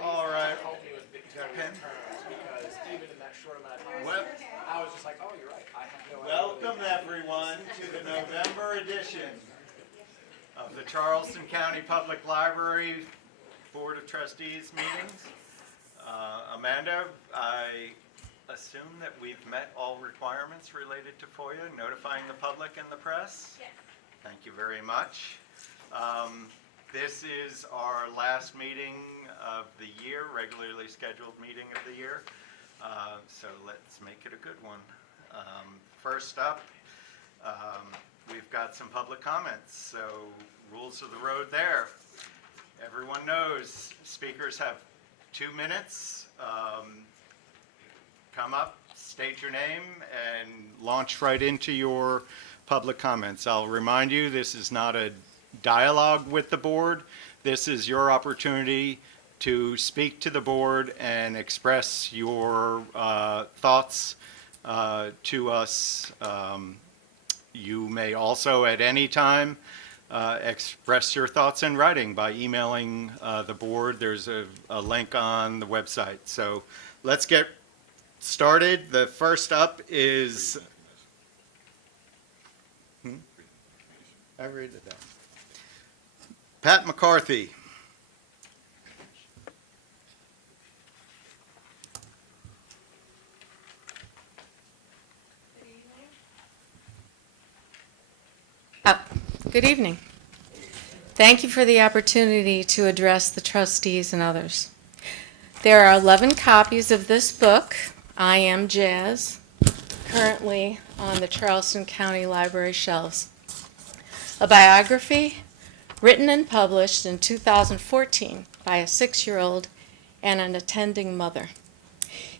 All right. Help me with dictating Pen? terms because even in that short amount of time, Well, I was just like, oh, you're right. I have no idea. welcome everyone to the November edition of the Charleston County Public Library Board of Trustees meetings. Amanda, I assume that we've met all requirements related to FOIA, notifying the public and the press? Yes. Thank you very much. This is our last meeting of the year, regularly scheduled meeting of the year. So let's make it a good one. First up, we've got some public comments. So rules of the road there. Everyone knows speakers have 2 minutes. Come up, state your name, and launch right into your public comments. I'll remind you, this is not a dialogue with the board. This is your opportunity to speak to the board and express your thoughts to us. You may also at any time express your thoughts in writing by emailing the board. There's a link on the website. So let's get started. The first up is I read it down. Pat McCarthy. Good evening. Thank you for the opportunity to address the trustees and others. There are 11 copies of this book, I Am Jazz, currently on the Charleston County Library shelves. A biography written and published in 2014 by a 6-year-old and an attending mother.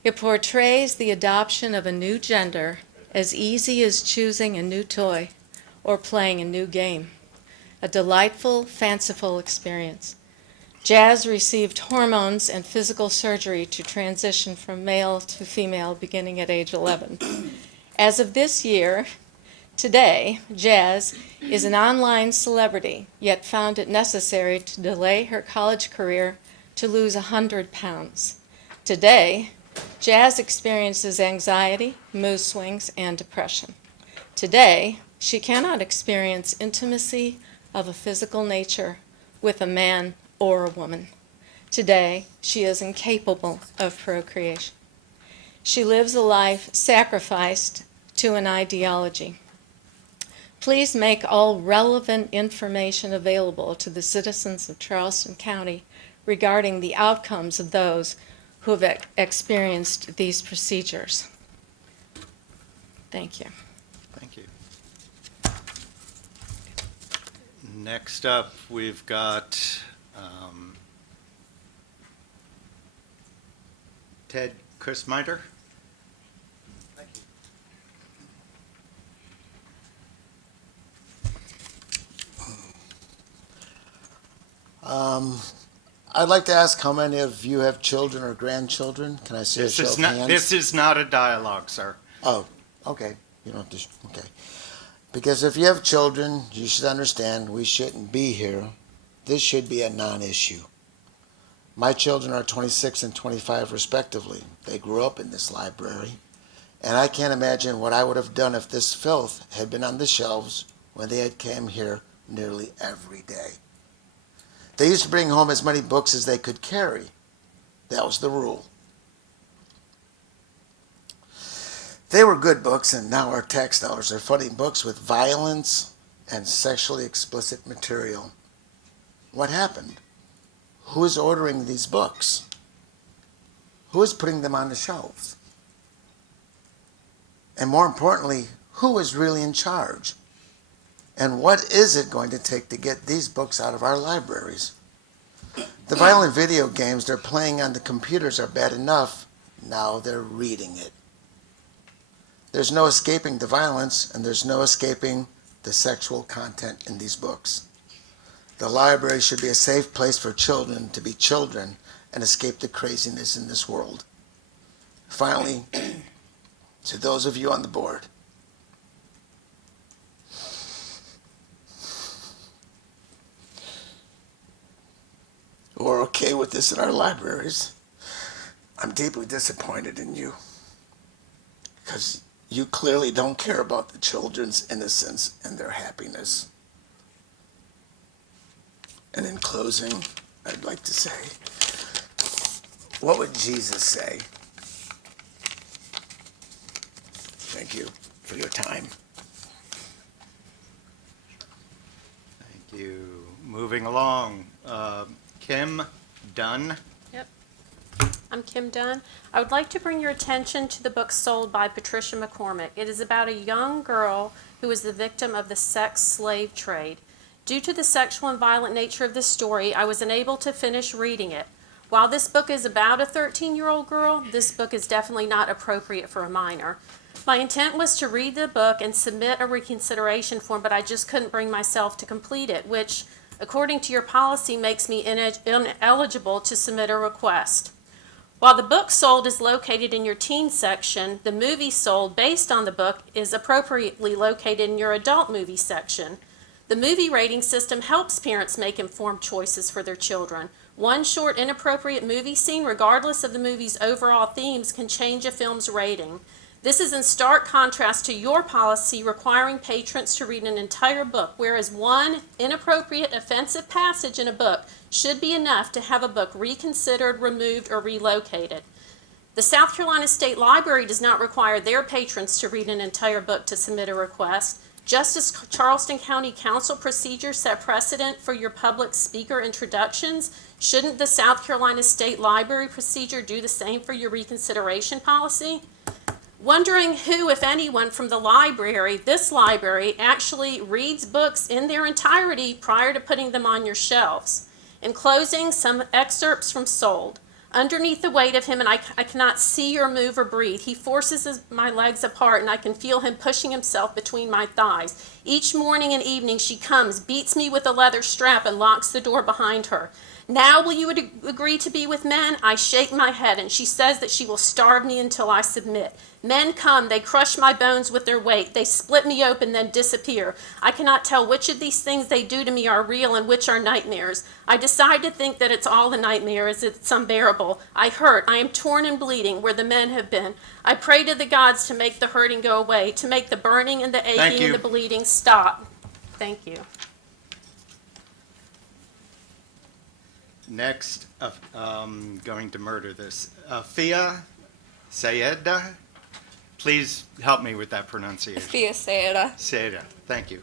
It portrays the adoption of a new gender as easy as choosing a new toy or playing a new game. A delightful, fanciful experience. Jazz received hormones and physical surgery to transition from male to female beginning at age 11. As of this year, today, Jazz is an online celebrity, yet found it necessary to delay her college career to lose 100 pounds. Today, Jazz experiences anxiety, mood swings, and depression. Today, she cannot experience intimacy of a physical nature with a man or a woman. Today, she is incapable of procreation. She lives a life sacrificed to an ideology. Please make all relevant information available to the citizens of Charleston County regarding the outcomes of those who have experienced these procedures. Thank you. Thank you. Next up, we've got Ted Christmiter. Thank you. I'd like to ask how many of you have children or grandchildren? Can I see a show of hands? This is not a dialogue, sir. Oh, okay. You don't have to. Okay. Because if you have children, you should understand we shouldn't be here. This should be a non-issue. My children are 26 and 25 respectively. They grew up in this library. And I can't imagine what I would have done if this filth had been on the shelves when they had came here nearly every day. They used to bring home as many books as they could carry. That was the rule. They were good books, and now our tax dollars are funding books with violence and sexually explicit material. What happened? Who is ordering these books? Who is putting them on the shelves? And more importantly, who is really in charge? And what is it going to take to get these books out of our libraries? The violent video games they're playing on the computers are bad enough. Now they're reading it. There's no escaping the violence, and there's no escaping the sexual content in these books. The library should be a safe place for children to be children and escape the craziness in this world. Finally, to those of you on the board, okay with this in our libraries, I'm deeply disappointed in you. Because you clearly don't care about the children's innocence and their happiness. And in closing, I'd like to say, what would Jesus say? Thank you for your time. Thank you. Moving along, Kim Dunn. Yep. I'm Kim Dunn. I would like to bring your attention to the book Sold by Patricia McCormick. It is about a young girl who is the victim of the sex slave trade. Due to the sexual and violent nature of this story, I was unable to finish reading it. While this book is about a 13-year-old girl, this book is definitely not appropriate for a minor. My intent was to read the book and submit a reconsideration form, but I just couldn't bring myself to complete it, which, according to your policy, makes me ineligible to submit a request. While the book Sold is located in your teen section, the movie Sold, based on the book, is appropriately located in your adult movie section. The movie rating system helps parents make informed choices for their children. One short, inappropriate movie scene, regardless of the movie's overall themes, can change a film's rating. This is in stark contrast to your policy requiring patrons to read an entire book, whereas one inappropriate, offensive passage in a book should be enough to have a book reconsidered, removed, or relocated. The South Carolina State Library does not require their patrons to read an entire book to submit a request. Just as Charleston County Council procedures set precedent for your public speaker introductions, shouldn't the South Carolina State Library procedure do the same for your reconsideration policy? Wondering who, if anyone, from the library, this library, actually reads books in their entirety prior to putting them on your shelves. In closing, some excerpts from Sold. Underneath the weight of him, and I cannot see or move or breathe. He forces my legs apart, and I can feel him pushing himself between my thighs. Each morning and evening she comes, beats me with a leather strap, and locks the door behind her. Now will you agree to be with men? I shake my head, and she says that she will starve me until I submit. Men come, they crush my bones with their weight. They split me open, then disappear. I cannot tell which of these things they do to me are real and which are nightmares. I decide to think that it's all a nightmare, as it's unbearable. I hurt. I am torn and bleeding where the men have been. I pray to the gods to make the hurting go away, to make the burning and the aching and the bleeding stop. Thank you. Next, going to murder this. Fia Sayeda. Please help me with that pronunciation. Afia Sayeda. Sayeda, thank you.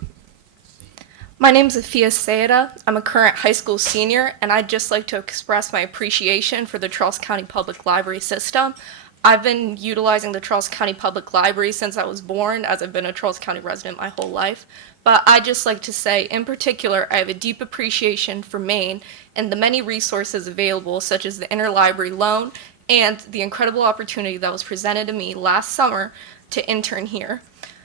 My name is Afia Sayeda. I'm a current high school senior, and I'd just like to express my appreciation for the Charles County Public Library system. I've been utilizing the Charles County Public Library since I was born, as I've been a Charles County resident my whole life. But I'd just like to say, in particular, I have a deep appreciation for Maine and the many resources available, such as the interlibrary loan and the incredible opportunity that was presented to me last summer to intern here.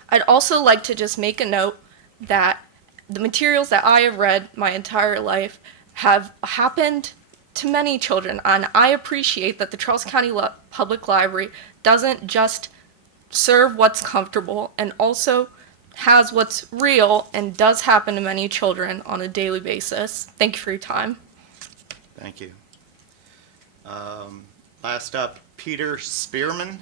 I'd also like to just make a note that the materials that I have read my entire life have happened to many children, and I appreciate that the Charles County Public Library doesn't just serve what's comfortable and also has what's real and does happen to many children on a daily basis. Thank you for your time. Thank you. Last up, Peter Spearman.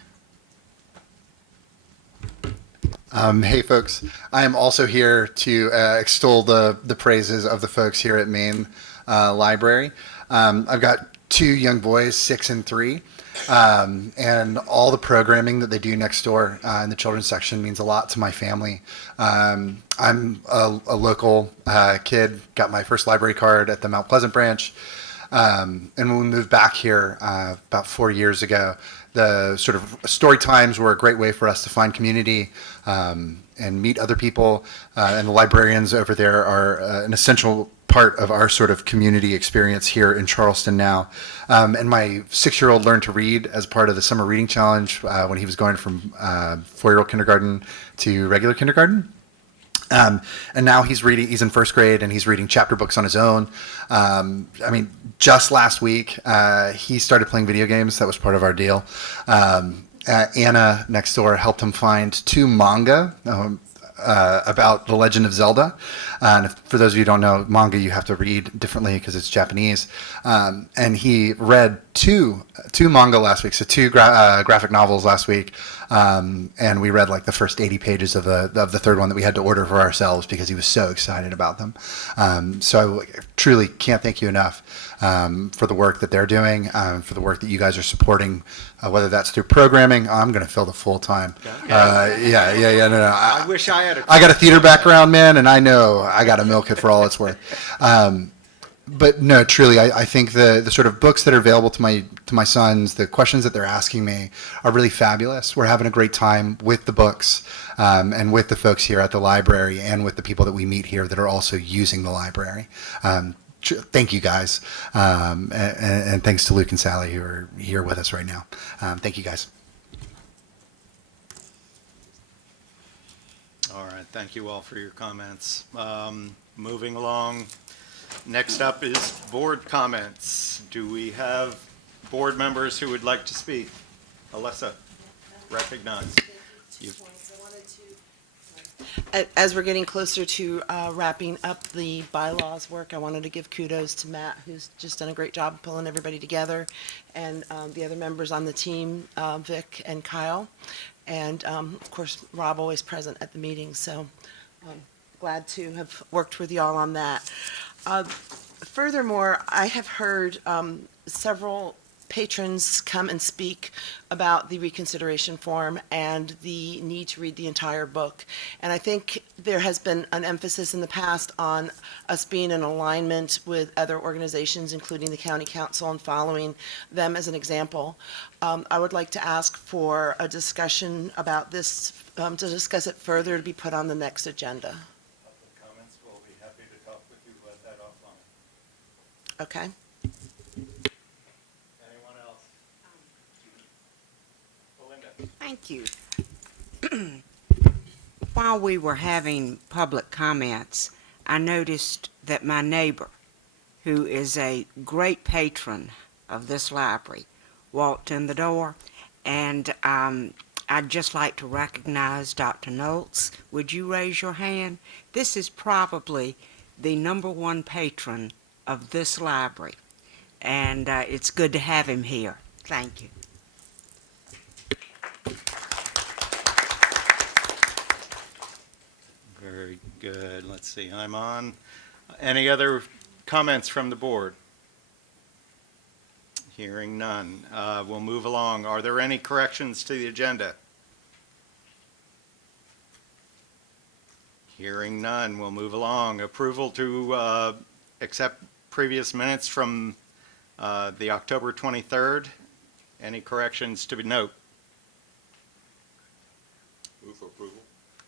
Hey folks, I am also here to extol the praises of the folks here at Maine Library. I've got two young boys, 6 and 3, and all the programming that they do next door in the children's section means a lot to my family. I'm a local kid, got my first library card at the Mount Pleasant branch, and when we moved back here about 4 years ago, the sort of story times were a great way for us to find community and meet other people, and the librarians over there are an essential part of our sort of community experience here in Charleston now. And my 6-year-old learned to read as part of the summer reading challenge when he was going from 4-year-old kindergarten to regular kindergarten. And now he's in first grade and he's reading chapter books on his own. I mean, just last week, he started playing video games. That was part of our deal. Anna next door helped him find 2 manga. about The Legend of Zelda. And for those of you who don't know, manga you have to read differently because it's Japanese. And he read two manga last week, so two graphic novels last week. And we read like the first 80 pages of the third one that we had to order for ourselves because he was so excited about them. So I truly can't thank you enough for the work that they're doing, for the work that you guys are supporting, whether that's through programming. I'm going to fill the full time. No. I wish I had I got a theater background, man, and I know I got to milk it for all it's worth. But no, truly, I think the sort of books that are available to my sons, the questions that they're asking me are really fabulous. We're having a great time with the books and with the folks here at the library and with the people that we meet here that are also using the library. Thank you guys, and thanks to Luke and Sally who are here with us right now. Thank you guys. All right, thank you all for your comments. Moving along, next up is board comments. Do we have board members who would like to speak? Alyssa, recognize. You. As we're getting closer to wrapping up the bylaws work, I wanted to give kudos to Matt, who's just done a great job pulling everybody together, and the other members on the team, Vic and Kyle, and of course, Rob always present at the meetings, so glad to have worked with y'all on that. Furthermore, I have heard several patrons come and speak about the reconsideration form and the need to read the entire book. And I think there has been an emphasis in the past on us being in alignment with other organizations, including the county council, and following them as an example. I would like to ask for a discussion about this, to discuss it further, to be put on the next agenda. Public comments, we'll be happy to talk with you about that offline. Okay? Anyone else? Belinda. Thank you. While we were having public comments, I noticed that my neighbor, who is a great patron of this library, walked in the door, and I'd just like to recognize Dr. Knowles. Would you raise your hand? This is probably the #1 patron of this library, and it's good to have him here. Thank you. Very good. Let's see, I'm on. Any other comments from the board? Hearing none. We'll move along. Are there any corrections to the agenda? Hearing none. We'll move along. Approval to accept previous minutes from the October 23rd. Any corrections to note? Move for approval.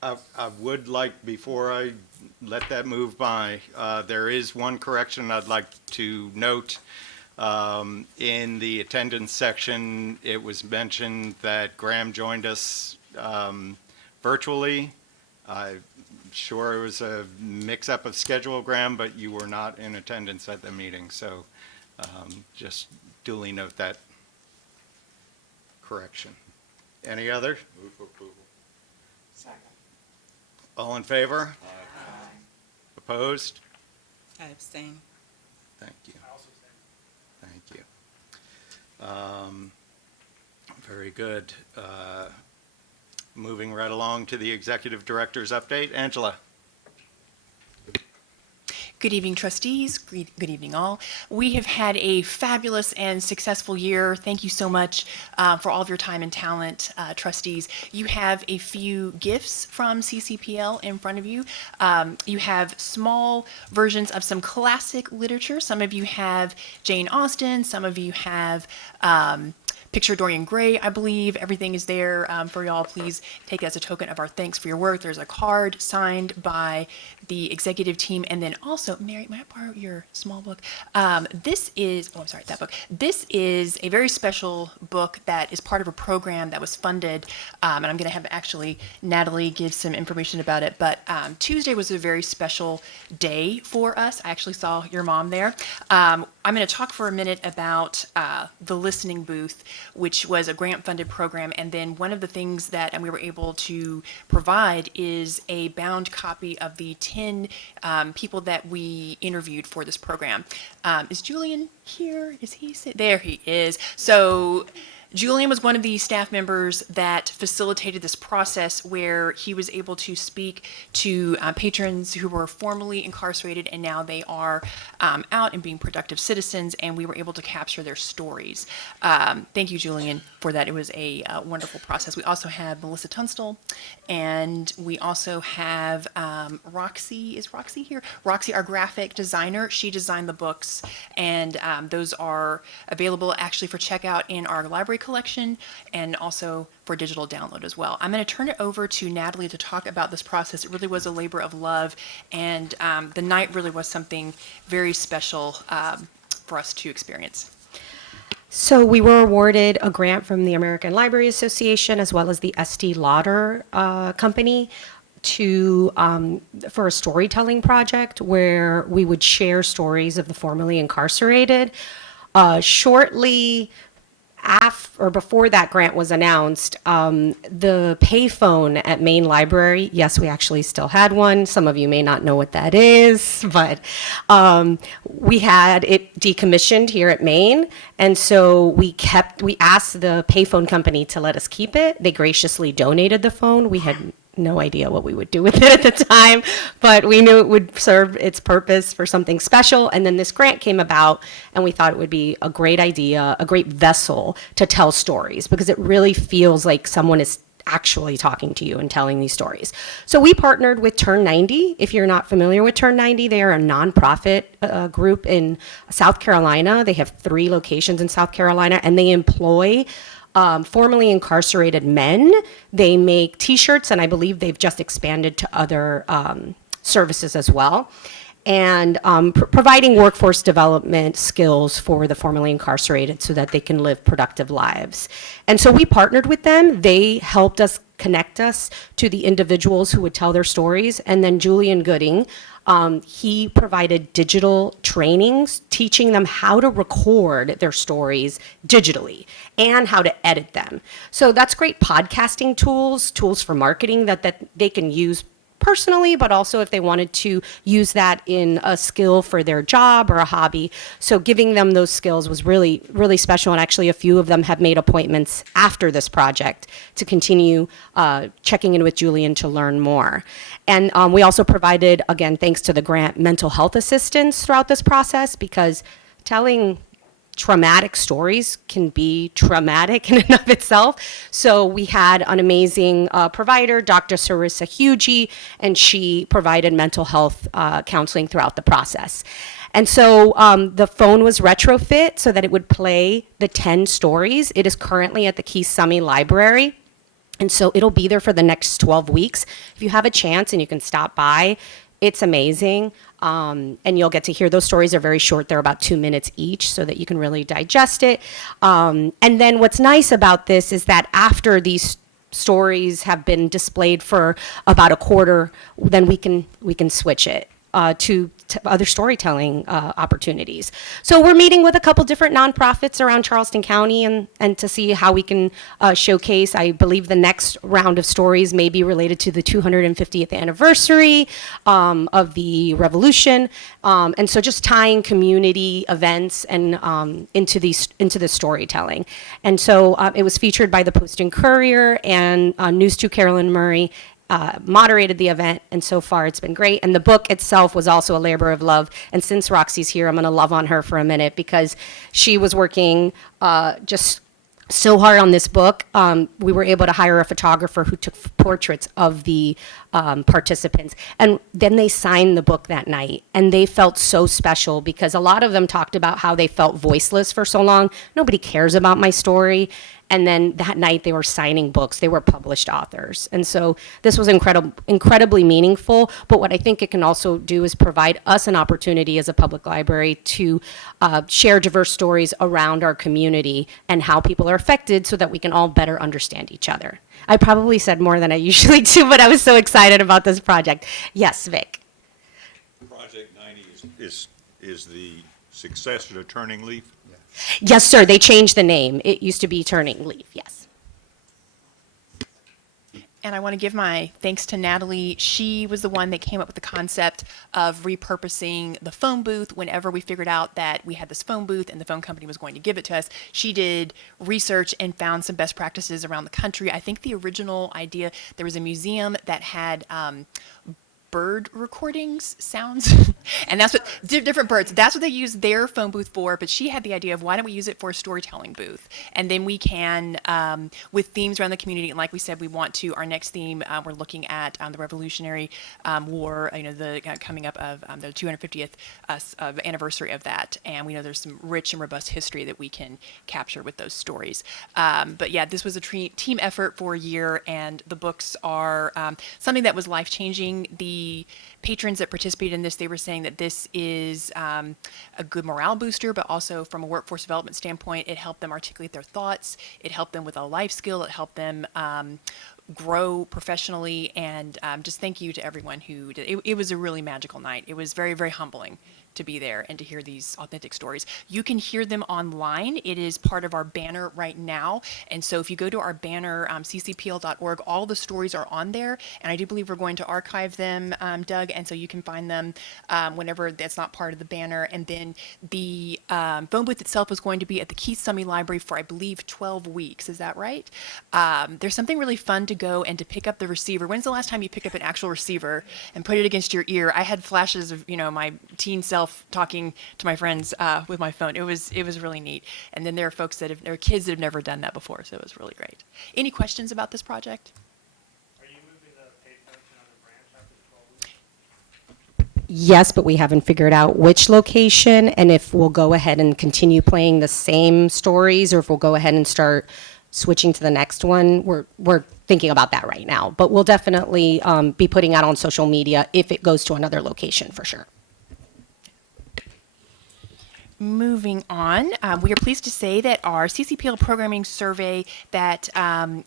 I would like, before I let that move by, there is one correction I'd like to note. In the attendance section, it was mentioned that Graham joined us virtually. I'm sure it was a mix-up of schedule, Graham, but you were not in attendance at the meeting, so just duly note that correction. Any other? Move for approval. All in favor? Aye. Opposed? I abstain. Thank you. Thank you. Very good. Moving right along to the executive director's update. Angela. Good evening, trustees. Good evening, all. We have had a fabulous and successful year. Thank you so much for all of your time and talent, trustees. You have a few gifts from CCPL in front of you. You have small versions of some classic literature. Some of you have Jane Austen. Some of you have Picture Dorian Gray, I believe. Everything is there for y'all. Please take it as a token of our thanks for your work. There's a card signed by the executive team. And then also, Mary, may I borrow your small book? This is, oh, I'm sorry, that book. This is a very special book that is part of a program that was funded. And I'm going to have actually Natalie give some information about it. But Tuesday was a very special day for us. I actually saw your mom there. I'm going to talk for a minute about the listening booth, which was a grant-funded program, and then one of the things that we were able to provide is a bound copy of the 10 people that we interviewed for this program. Is Julian here? Is he there? He is. So Julian was one of the staff members that facilitated this process where he was able to speak to patrons who were formerly incarcerated and now they are out and being productive citizens, and we were able to capture their stories. Thank you, Julian, for that. It was a wonderful process. We also have Melissa Tunstall, and we also have Roxy. Is Roxy here? Roxy, our graphic designer. She designed the books, and those are available actually for checkout in our library collection and also for digital download as well. I'm going to turn it over to Natalie to talk about this process. It really was a labor of love, and the night really was something very special for us to experience. So we were awarded a grant from the American Library Association as well as the Estee Lauder company for a storytelling project where we would share stories of the formerly incarcerated. Shortly after or before that grant was announced, the payphone at Maine Library, yes, we actually still had one. Some of you may not know what that is, but we had it decommissioned here at Maine. And so we asked the payphone company to let us keep it. They graciously donated the phone. We had no idea what we would do with it at the time, but we knew it would serve its purpose for something special. And then this grant came about, and we thought it would be a great idea, a great vessel to tell stories, because it really feels like someone is actually talking to you and telling these stories. So we partnered with Turn 90. If you're not familiar with Turn 90, they are a nonprofit group in South Carolina. They have 3 locations in South Carolina, and they employ formerly incarcerated men. They make T-shirts, and I believe they've just expanded to other services as well, and providing workforce development skills for the formerly incarcerated so that they can live productive lives. And so we partnered with them. They helped us connect us to the individuals who would tell their stories, and then Julian Gooding, he provided digital trainings, teaching them how to record their stories digitally and how to edit them. So that's great podcasting tools for marketing that they can use personally, but also if they wanted to use that in a skill for their job or a hobby. So giving them those skills was really, really special. And actually a few of them have made appointments after this project to continue checking in with Julian to learn more. And we also provided, again, thanks to the grant, mental health assistance throughout this process, because telling traumatic stories can be traumatic in and of itself. So we had an amazing provider, Dr. Sarissa Hugie, and she provided mental health counseling throughout the process. And so the phone was retrofit so that it would play the 10 stories. It is currently at the Keesummy Library. And so it'll be there for the next 12 weeks. If you have a chance and you can stop by, it's amazing. And you'll get to hear those stories. Are very short. They're about 2 minutes each so that you can really digest it. And then what's nice about this is that after these stories have been displayed for about a quarter, then we can switch it to other storytelling opportunities. So we're meeting with a couple different nonprofits around Charleston County and to see how we can showcase. I believe the next round of stories may be related to the 250th anniversary of the Revolution. And so just tying community events and into the storytelling. And so it was featured by the Post and Courier, and News 2 Carolyn Murray moderated the event, and so far it's been great. And the book itself was also a labor of love. And since Roxy's here, I'm going to love on her for a minute, because she was working just so hard on this book. We were able to hire a photographer who took portraits of the participants, and then they signed the book that night, and they felt so special because a lot of them talked about how they felt voiceless for so long. Nobody cares about my story. And then that night they were signing books. They were published authors. And so this was incredibly meaningful. But what I think it can also do is provide us an opportunity as a public library to share diverse stories around our community and how people are affected so that we can all better understand each other. I probably said more than I usually do, but I was so excited about this project. Yes, Vic. Project 90 is the Successor to Turning Leaf? Yes, sir, they changed the name. It used to be Turning Leaf, yes. And I want to give my thanks to Natalie. She was the one that came up with the concept of repurposing the phone booth whenever we figured out that we had this phone booth and the phone company was going to give it to us. She did research and found some best practices around the country. I think the original idea, there was a museum that had bird recordings, sounds, and that's what different birds. That's what they use their phone booth for. But she had the idea of why don't we use it for a storytelling booth, and then we can with themes around the community. And like we said, we want to our next theme. We're looking at the Revolutionary War. You know, the coming up of the 250th anniversary of that, and we know there's some rich and robust history that we can capture with those stories. But yeah, this was a team effort for a year, and the books are something that was life changing. The patrons that participated in this, they were saying that this is a good morale booster, but also from a workforce development standpoint, it helped them articulate their thoughts. It helped them with a life skill. It helped them grow professionally. And just thank you to everyone who did. It was a really magical night. It was very, very humbling to be there and to hear these authentic stories. You can hear them online. It is part of our banner right now. And so if you go to our banner, ccpl.org, all the stories are on there. And I do believe we're going to archive them, Doug. And so you can find them whenever that's not part of the banner. And then the phone booth itself is going to be at the Keith Summey Library for, I believe, 12 weeks. Is that right? There's something really fun to go and to pick up the receiver. When's the last time you picked up an actual receiver and put it against your ear? I had flashes of, you know, my teen self talking to my friends with my phone. It was really neat. And then there are kids that have never done that before, so it was really great. Any questions about this project? Are you moving the paid notes another branch after 12 weeks? Yes, but we haven't figured out which location and if we'll go ahead and continue playing the same stories or if we'll go ahead and start switching to the next one. We're thinking about that right now, but we'll definitely be putting out on social media if it goes to another location for sure. Moving on, we are pleased to say that our CCPL programming survey that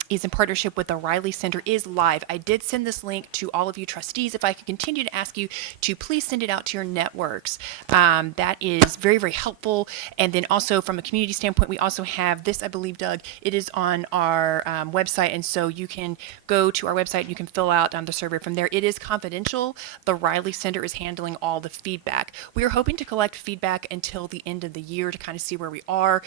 is in partnership with the Riley Center is live. I did send this link to all of you trustees. If I could continue to ask you to please send it out to your networks. That is very, very helpful. And then also from a community standpoint, we also have this, I believe, Doug, it is on our website. And so you can go to our website, you can fill out the survey from there. It is confidential. The Riley Center is handling all the feedback. We are hoping to collect feedback until the end of the year to kind of see where we are.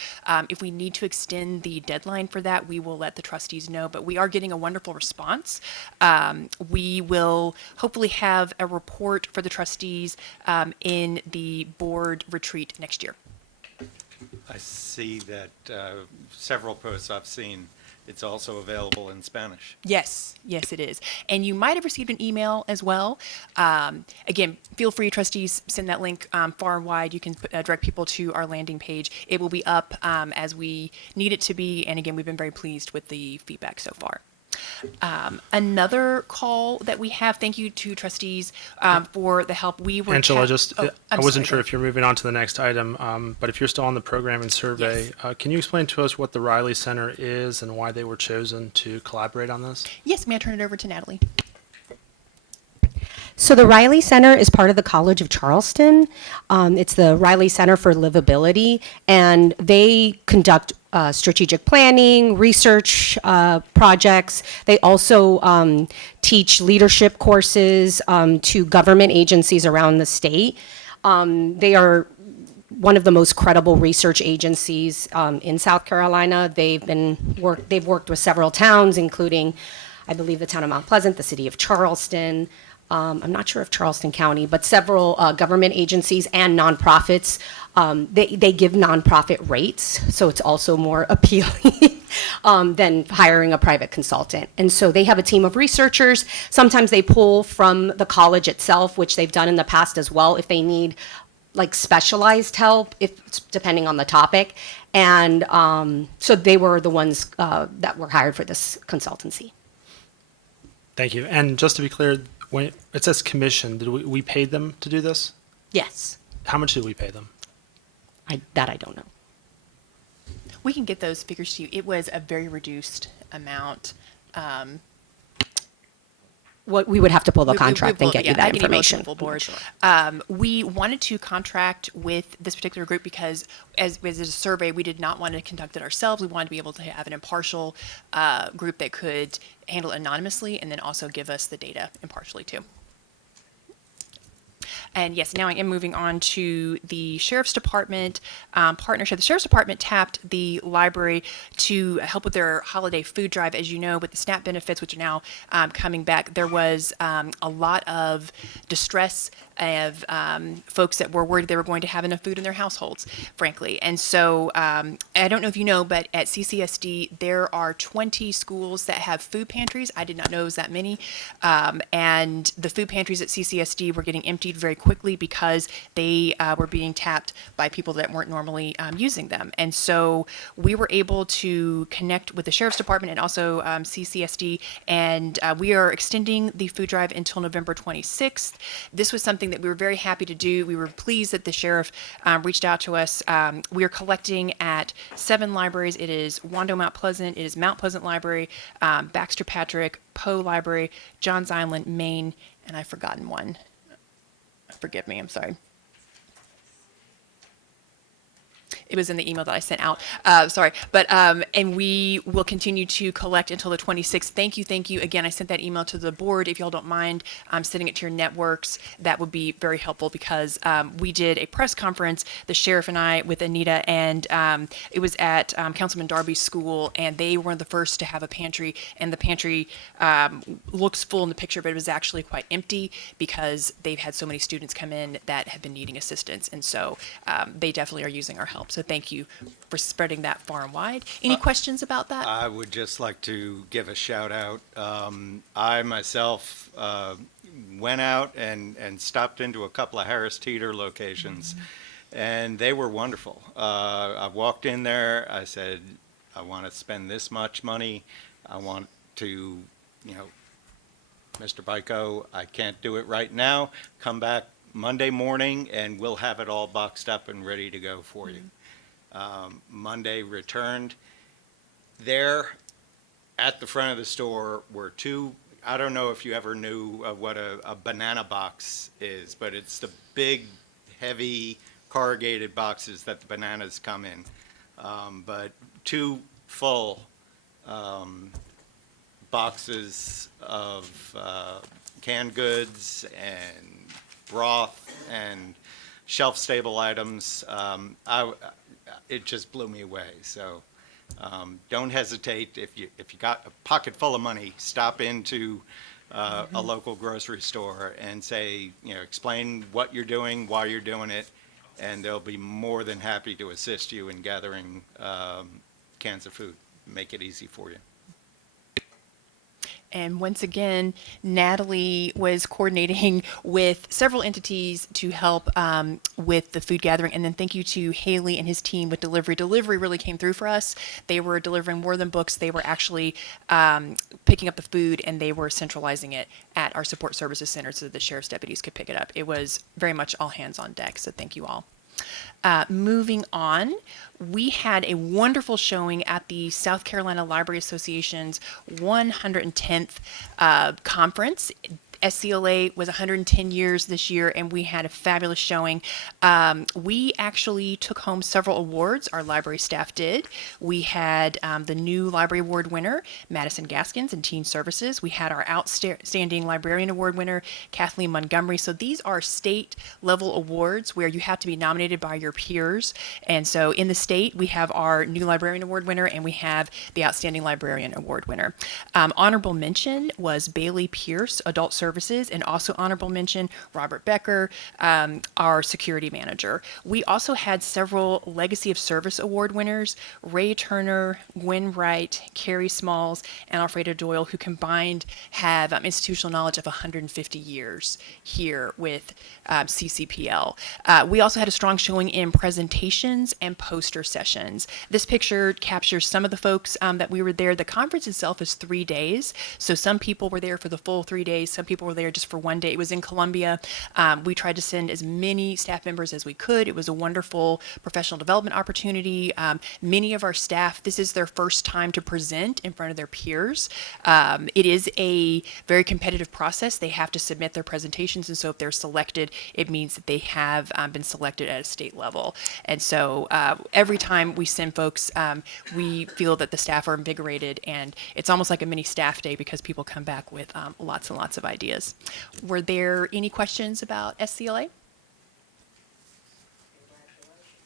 If we need to extend the deadline for that, we will let the trustees know, but we are getting a wonderful response. We will hopefully have a report for the trustees in the board retreat next year. I see that several posts I've seen, it's also available in Spanish. Yes, yes, it is. And you might have received an email as well. Again, feel free, trustees, send that link far and wide. You can direct people to our landing page. It will be up as we need it to be. And again, we've been very pleased with the feedback so far. Another call that we have, thank you to trustees for the help. We were Angela, I wasn't sorry, sure if you're moving on to the next item, but if you're still on the program and survey, can you explain to us what the Riley Center is and why they were chosen to collaborate on this? Yes, may I turn it over to Natalie? So the Riley Center is part of the College of Charleston. It's the Riley Center for Livability, and they conduct strategic planning, research projects. They also teach leadership courses to government agencies around the state. They are one of the most credible research agencies in South Carolina. They've worked with several towns, including, I believe, the town of Mount Pleasant, the city of Charleston. I'm not sure if Charleston County, but several government agencies and nonprofits. They give nonprofit rates, so it's also more appealing than hiring a private consultant. And so they have a team of researchers. Sometimes they pull from the college itself, which they've done in the past as well, if they need like specialized help, depending on the topic. And so they were the ones that were hired for this consultancy. Thank you. And just to be clear, when it says commission, did we paid them to do this? Yes. How much did we pay them? I don't know. We can get those figures to you. It was a very reduced amount. What, we would have to pull the We contract and will- get yeah, you that I can email it to the information. full board. We wanted to contract with this particular group because as a survey, we did not want to conduct it ourselves. We wanted to be able to have an impartial group that could handle it anonymously and then also give us the data impartially too. And yes, now I am moving on to the Sheriff's Department partnership. The Sheriff's Department tapped the library to help with their holiday food drive. As you know, with the SNAP benefits, which are now coming back, there was a lot of distress of folks that were worried they were going to have enough food in their households, frankly. And so I don't know if you know, but at CCSD, there are 20 schools that have food pantries. I did not know it was that many. And the food pantries at CCSD were getting emptied very quickly because they were being tapped by people that weren't normally using them. And so we were able to connect with the Sheriff's Department and also CCSD, and we are extending the food drive until November 26th. This was something that we were very happy to do. We were pleased that the sheriff reached out to us. We are collecting at 7 libraries. It is Wando Mount Pleasant, it is Mount Pleasant Library, Baxter Patrick, Poe Library, Johns Island, Maine, and I've forgotten one. Forgive me, I'm sorry. It was in the email that I sent out. Sorry, but and we will continue to collect until the 26th. Thank you again. I sent that email to the board. If y'all don't mind sending it to your networks, that would be very helpful because we did a press conference, the sheriff and I, with Anita, and it was at Councilman Darby's school, and they were one of the first to have a pantry, and the pantry looks full in the picture, but it was actually quite empty because they've had so many students come in that have been needing assistance, and so they definitely are using our help. So thank you for spreading that far and wide. Any questions about that? I would just like to give a shout out. I myself went out and stopped into a couple of Harris Teeter locations, and they were wonderful. I walked in there, I said, I want to spend this much money. I want to, Mr. Byko, I can't do it right now. Come back Monday morning and we'll have it all boxed up and ready to go for you. Monday returned. There at the front of the store were 2, I don't know if you ever knew what a banana box is, but it's the big, heavy, corrugated boxes that the bananas come in. But 2 full boxes of canned goods and broth and shelf-stable items. It just blew me away. So don't hesitate. If you got a pocket full of money, stop into a local grocery store and say, explain what you're doing, why you're doing it, and they'll be more than happy to assist you in gathering cans of food. Make it easy for you. And once again, Natalie was coordinating with several entities to help with the food gathering. And then thank you to Haley and his team with delivery. Delivery really came through for us. They were delivering more than books. They were actually picking up the food, and they were centralizing it at our support services center so that the sheriff's deputies could pick it up. It was very much all hands on deck. So thank you all. Moving on, we had a wonderful showing at the South Carolina Library Association's 110th conference. SCLA was 110 years this year, and we had a fabulous showing. We actually took home several awards. Our library staff did. We had the new Library Award winner, Madison Gaskins, in Teen Services. We had our Outstanding Librarian Award winner, Kathleen Montgomery. So these are state-level awards where you have to be nominated by your peers. And so in the state, we have our new Librarian Award winner, and we have the Outstanding Librarian Award winner. Honorable mention was Bailey Pierce, Adult Services, and also honorable mention, Robert Becker, our security manager. We also had several Legacy of Service Award winners, Ray Turner, Gwen Wright, Carrie Smalls, and Alfredo Doyle, who combined have institutional knowledge of 150 years here with CCPL. We also had a strong showing in presentations and poster sessions. This picture captures some of the folks that we were there. The conference itself is 3 days, so some people were there for the full 3 days, some people people were there just for one day. It was in Columbia. We tried to send as many staff members as we could. It was a wonderful professional development opportunity. Many of our staff, this is their first time to present in front of their peers. It is a very competitive process. They have to submit their presentations, and so if they're selected, it means that they have been selected at a state level. And so every time we send folks, we feel that the staff are invigorated, and it's almost like a mini staff day because people come back with lots and lots of ideas. Were there any questions about SCLA?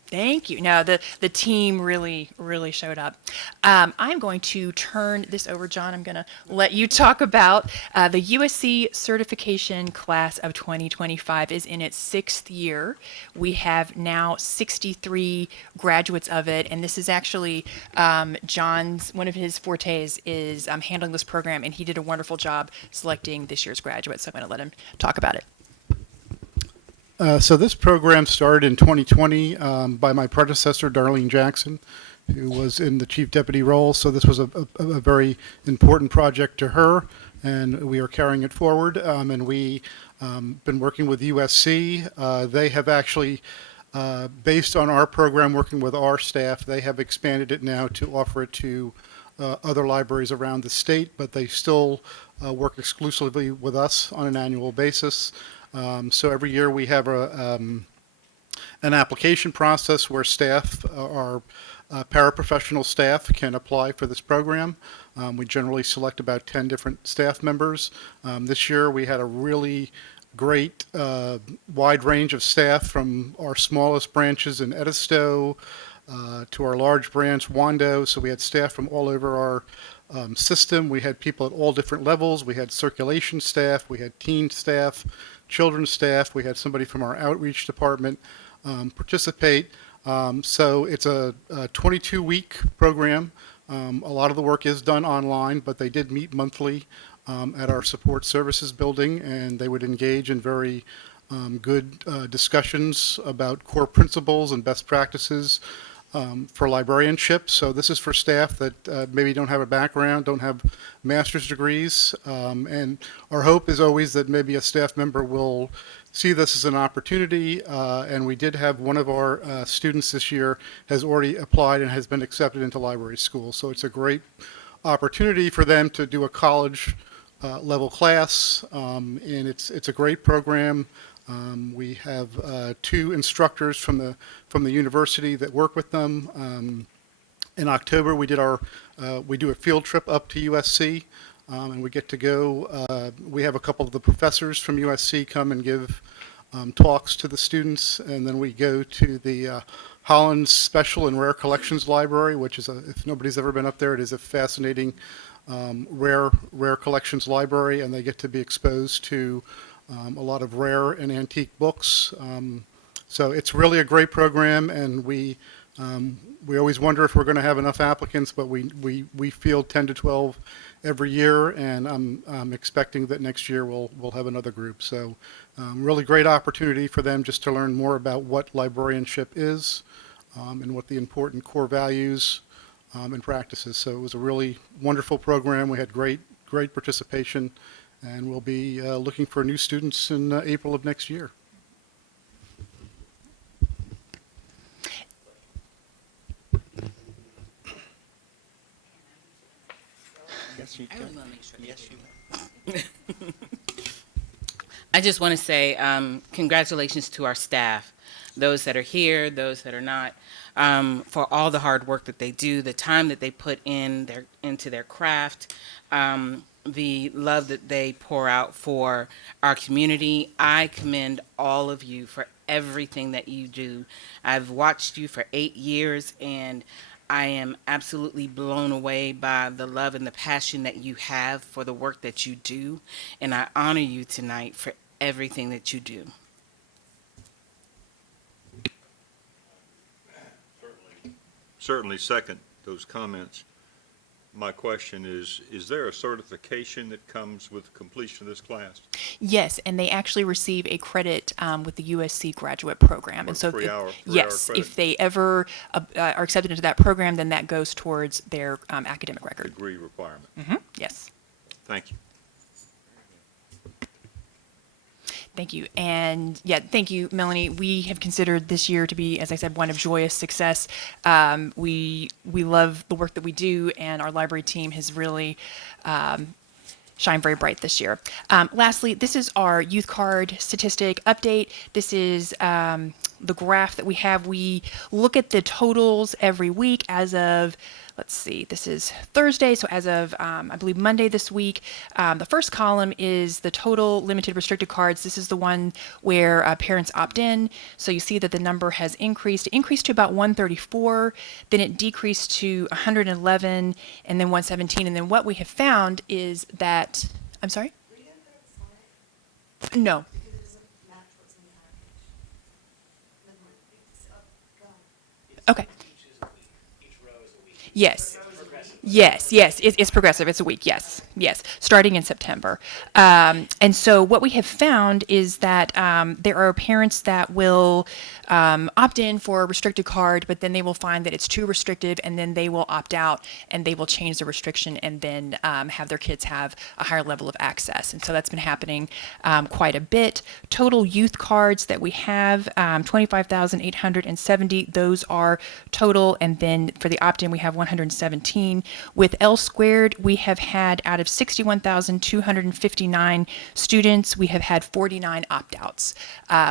Thank you. No, the team really showed up. I'm going to turn this over, John. I'm going to let you talk about the USC certification class of 2025 is in its 6th year. We have now 63 graduates of it, and this is actually John's, one of his fortes is handling this program, and he did a wonderful job selecting this year's graduates, so I'm going to let him talk about it. So this program started in 2020 by my predecessor, Darlene Jackson, who was in the chief deputy role. So this was a very important project to her, and we are carrying it forward. And we been working with USC. They have actually, based on our program, working with our staff, they have expanded it now to offer it to other libraries around the state, but they still work exclusively with us on an annual basis. So every year we have an application process where staff, our paraprofessional staff, can apply for this program. We generally select about 10 different staff members. This year we had a really great wide range of staff, from our smallest branches in Edisto to our large branch, Wando. So we had staff from all over our system. We had people at all different levels. We had circulation staff, we had teen staff, children's staff, we had somebody from our outreach department participate. So it's a 22-week program. A lot of the work is done online, but they did meet monthly at our support services building, and they would engage in very good discussions about core principles and best practices for librarianship. So this is for staff that maybe don't have a background, don't have master's degrees, and our hope is always that maybe a staff member will see this as an opportunity, and we did have one of our students this year has already applied and has been accepted into library school. So it's a great opportunity for them to do a college level class, and it's a great program. We have 2 instructors from the university that work with them. In October, we do a field trip up to USC, and we get to go. We have a couple of the professors from USC come and give talks to the students, and then we go to the Hollins Special and Rare Collections Library, which is if nobody's ever been up there, it is a fascinating rare collections library, and they get to be exposed to a lot of rare and antique books. So it's really a great program, and we always wonder if we're going to have enough applicants, but we field 10 to 12 every year, and I'm expecting that next year we'll have another group. So really great opportunity for them just to learn more about what librarianship is and what the important core values and practices. So it was a really wonderful program. We had great participation, and we'll be looking for new students in April of next year. Yes, you can. Yes, you I just want to say congratulations to our staff, those that are here, those that are not, for all the hard work that they do, the time that they put into their craft, the love that they pour out for our community. I commend all of you for everything that you do. I've watched you for 8 years, and I am absolutely blown away by the love and the passion that you have for the work that you do, and I honor you tonight for everything that you do. Certainly second those comments. My question is there a certification that comes with completion of this class? Yes, and they actually receive a credit with the USC graduate program. And so, yes, credit. if they ever are accepted into that program, then that goes towards their academic record. Degree requirement. Yes. Thank you. Thank you. And yeah, thank you, Melanie. We have considered this year to be, as I said, one of joyous success. We love the work that we do, and our library team has really shine very bright this year. Lastly, this is our youth card statistic update. This is the graph that we have. We look at the totals every week as of, let's see, this is Thursday, so as of, I believe, Monday this week. The first column is the total limited restricted cards. This is the one where parents opt in. So you see that the number has increased. It increased to about 134, then it decreased to 111, and then 117. And then what we have found is that, I'm sorry? No. Okay. Yes. Yes, it's progressive. It's a week. Yes, starting in September. And so what we have found is that there are parents that will opt in for a restricted card, but then they will find that it's too restrictive, and then they will opt out, and they will change the restriction, and then have their kids have a higher level of access. And so that's been happening quite a bit. Total youth cards that we have, 25,870. Those are total, and then for the opt-in, we have 117. With L squared, we have had, out of 61,259 students, we have had 49 opt-outs.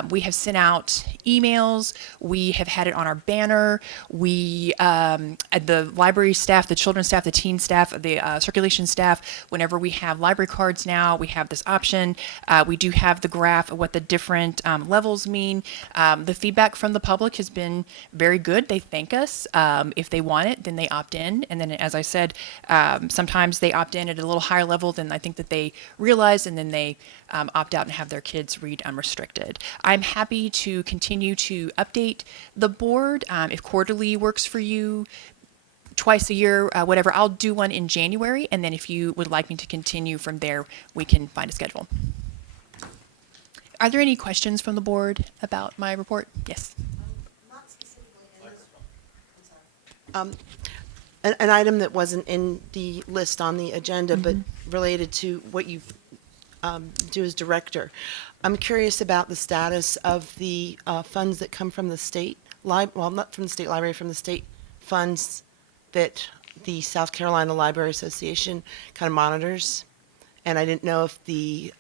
We have sent out emails. We have had it on our banner. We, the library staff, the children's staff, the teen staff, the circulation staff, whenever we have library cards now, we have this option. We do have the graph of what the different levels mean. The feedback from the public has been very good. They thank us. If they want it, then they opt in. And then, as I said, sometimes they opt in at a little higher level than I think that they realize, and then they opt out and have their kids read unrestricted. I'm happy to continue to update the board. If quarterly works for you, twice a year, whatever, I'll do one in January, and then if you would like me to continue from there, we can find a schedule. Are there any questions from the board about my report? Yes. Not specifically in this one. I'm sorry. An item that wasn't in the list on the agenda, but related to what you do as director. I'm curious about the status of the funds that come from the state well, not from the state library, from the state funds that the South Carolina Library Association kind of monitors. And I didn't know if the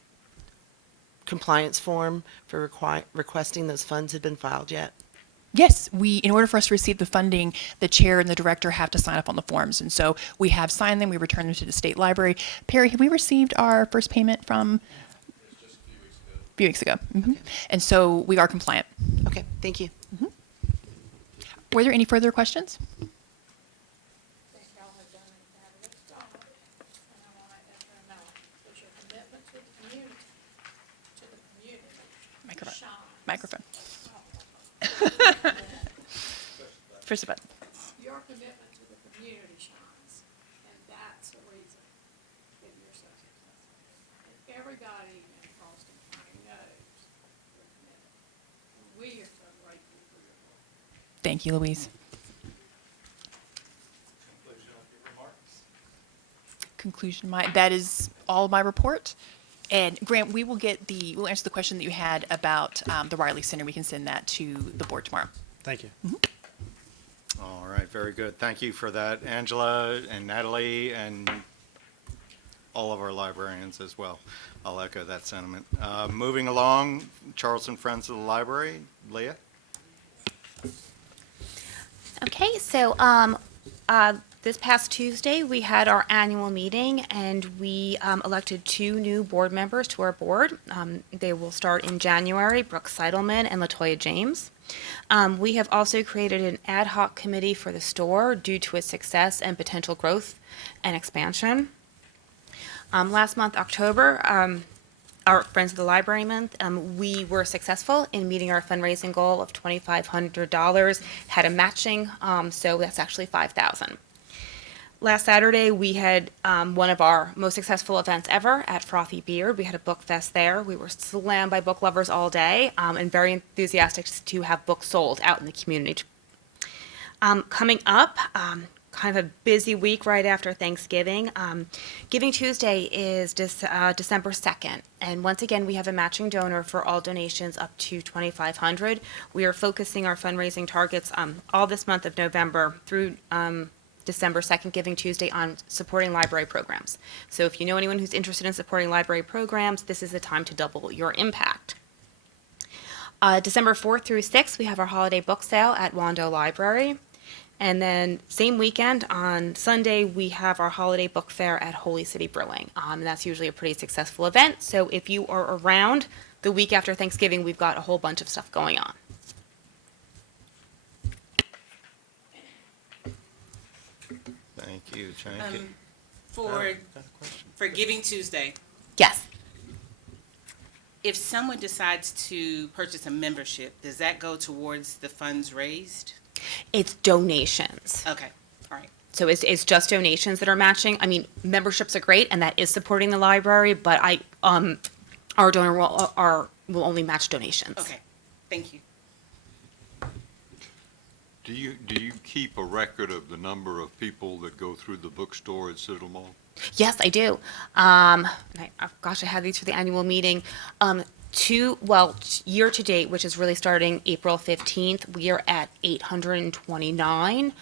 compliance form for requesting those funds had been filed yet. Yes, in order for us to receive the funding, the chair and the director have to sign up on the forms. And so we have signed them, we returned them to the state library. Perry, have we received our first payment from? Just a few weeks ago. Mm-hmm. And so we are compliant. Okay, thank you. Mm-hmm. Were there any further questions? Microphone. First of all. Your commitment to the community shines, and that's the reason that you're so successful. And everybody in Charleston County knows your commitment. And we are so grateful for your work. Thank you, Louise. Conclusion, that is all of my report. And Grant, we'll answer the question that you had about the Riley Center. We can send that to the board tomorrow. Thank you. Mm-hmm. All right, very good. Thank you for that, Angela and Natalie, and all of our librarians as well. I'll echo that sentiment. Moving along, Charleston Friends of the Library, Leah? Okay, so this past Tuesday, we had our annual meeting, and we elected 2 new board members to our board. They will start in January, Brooke Seidelman and LaToya James. We have also created an ad hoc committee for the store due to its success and potential growth and expansion. Last month, October, our Friends of the Library Month, we were successful in meeting our fundraising goal of $2,500, had a matching, so that's actually $5,000. Last Saturday, we had one of our most successful events ever at Frothy Beard. We had a book fest there. We were slammed by book lovers all day, and very enthusiastic to have books sold out in the community. Coming up, kind of a busy week right after Thanksgiving. Giving Tuesday is December 2nd, and once again, we have a matching donor for all donations up to $2,500. We are focusing our fundraising targets all this month of November through December 2nd, Giving Tuesday, on supporting library programs. So if you know anyone who's interested in supporting library programs, this is the time to double your impact. December 4th through 6th, we have our holiday book sale at Wando Library. And then same weekend, on Sunday, we have our holiday book fair at Holy City Brewing. And that's usually a pretty successful event. So if you are around the week after Thanksgiving, we've got a whole bunch of stuff going on. Thank you, Jackie. For Giving Tuesday, Yes. if someone decides to purchase a membership, does that go towards the funds raised? It's donations. Okay, all right. So it's just donations that are matching. I mean, memberships are great, and that is supporting the library, but our donor will only match donations. Okay, thank you. Do you keep a record of the number of people that go through the bookstore at Citadel Mall? Yes, I do. Gosh, I had these for the annual meeting. Year to date, which is really starting April 15th, we are at 829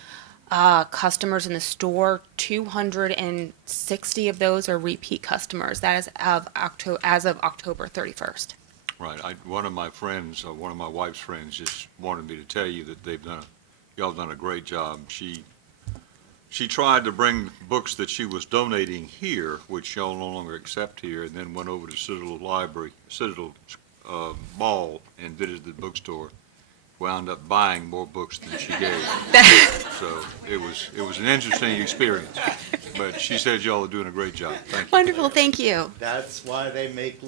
customers in the store. 260 of those are repeat customers. That is as of October 31st. Right. One of my friends, one of my wife's friends, just wanted me to tell you that y'all done a great job. She tried to bring books that she was donating here, which y'all no longer accept here, and then went over to Citadel Mall and visited the bookstore. Wound up buying more books than she gave. So it was an interesting experience. But she said y'all are doing a great job. Thank you. Wonderful, thank you. That's why they make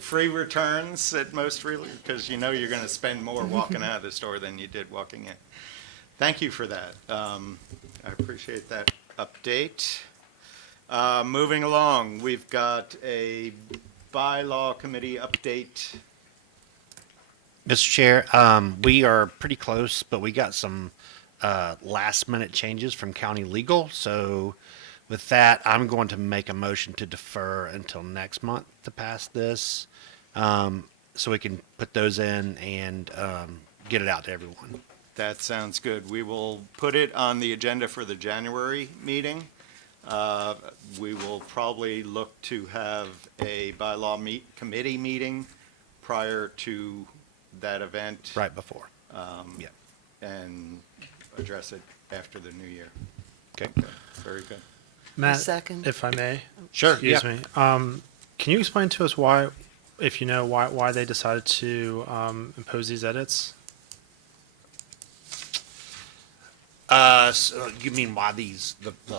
free returns at most, really, because you know you're going to spend more walking out of the store than you did walking in. Thank you for that. I appreciate that update. Moving along, we've got a bylaw committee update. Mr. Chair, we are pretty close, but we got some last minute changes from county legal. So with that, I'm going to make a motion to defer until next month to pass this, so we can put those in and get it out to everyone. That sounds good. We will put it on the agenda for the January meeting. We will probably look to have a bylaw committee meeting prior to that event. Right before. Yeah. And address it after the new year. Okay. Very good. Matt, second. if I may. Sure. Excuse me. Can you explain to us why, if you know, why they decided to impose these edits? So you mean why the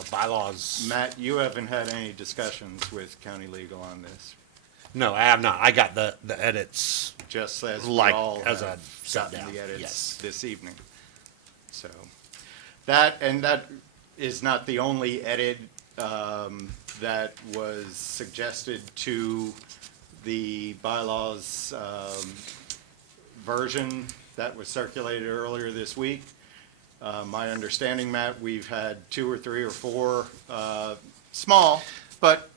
bylaws? Matt, you haven't had any discussions with county legal on this, No, I have not. I got the edits. just as we Like, all as have I sat gotten down, the edits yes. this evening. So, that is not the only edit that was suggested to the bylaws version that was circulated earlier this week. My understanding, Matt, we've had 2 or 3 or 4 small, but